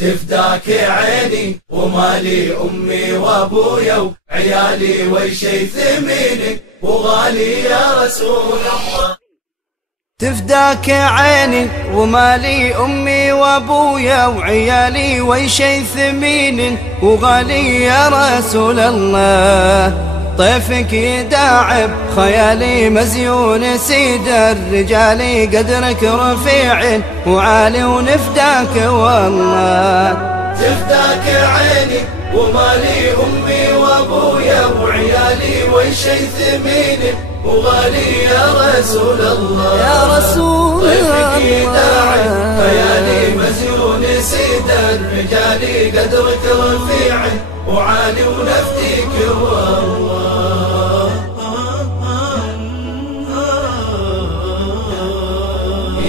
تفداك عيني ومالي أمي وأبويا وعيالي وشي ثميني وغالي يا رسول الله. تفداك عيني ومالي أمي وأبويا وعيالي وشي ثمين وغالي يا رسول الله. طيفك يداعب خيالي مزيون سيد الرجال قدرك رفيع وعالي ونفداك والله. تفداك عيني ومالي أمي وأبويا وعيالي وشي ثمين وغالي يا رسول الله. يا رسول الله طيفك يداعب خيالي مزيون سيد الرجال قدرك رفيع وعالي ونفديك والله.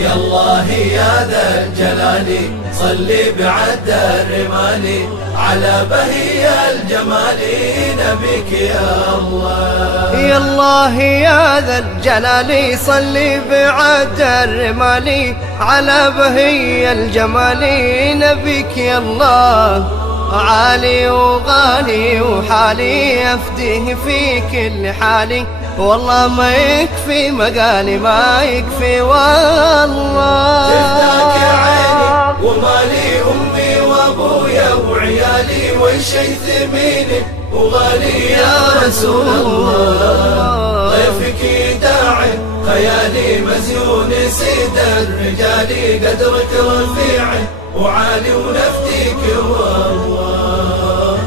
يا الله يا ذا الجلال صلي بعد الرمال على بهي الجمال نبيك يا الله. يا الله يا ذا الجلال صلي بعد الرمال على بهي الجمال نبيك يا الله. عالي وغالي وحالي أفديه في كل حالي والله ما يكفي مقالي ما يكفي والله. تفداك عيني ومالي أمي وأبويا وعيالي وشي ثميني وغالي يا رسول الله. طيفك يداعي خيالي مزيون سيد الرجال قدرك رفيع وعالي ونفديك والله.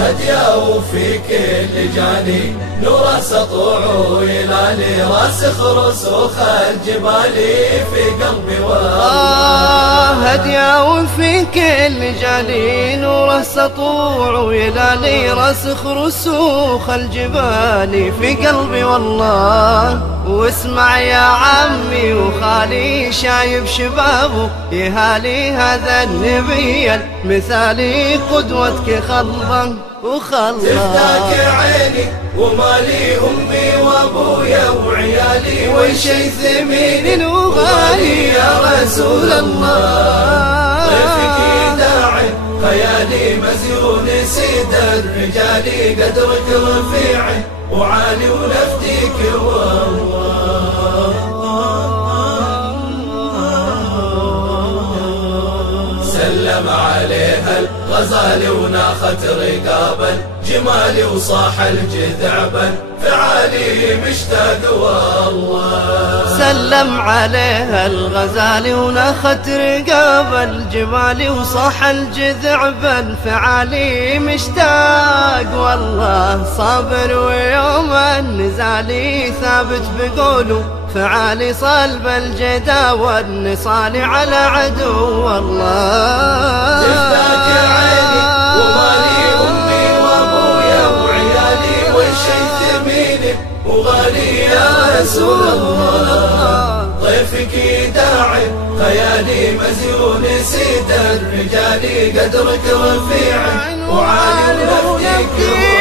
هدياه في كل جاني نور سطوع ويلالي راسخ رسوخ الجبال في قلبي والله. هدياه في كل جاني نور سطوع ويلالي راسخ رسوخ الجبال في قلبي والله. واسمع يا عمي وخالي شايب شبابه يهالي هذا النبي المثالي قدوتك خلصا وخلصا. تفداك عيني ومالي أمي وأبويا وعيالي وشي ثمين وغالي يا رسول الله. طيفك يداعي خيالي مزيون سيد الرجال قدرك رفيع وعالي ونفديك والله. سلم عليها الغزال وناخت رقابا جمالي وصاح الجذعبا فعالي مشتاق والله. سلم عليها الغزال وناخت رقاب الجمال وصاح الجذع بالفعالي مشتاق والله. صابر ويوم النزال ثابت بقوله فعالي صلب الجدا والنصال على عدو والله. تفداك عيني ومالي أمي وأبويا وعيالي وشي ثميني وغالي يا رسول الله. طيفك يداعي خيالي مزيون سيد الرجال قدرك رفيع وعالي ونفديك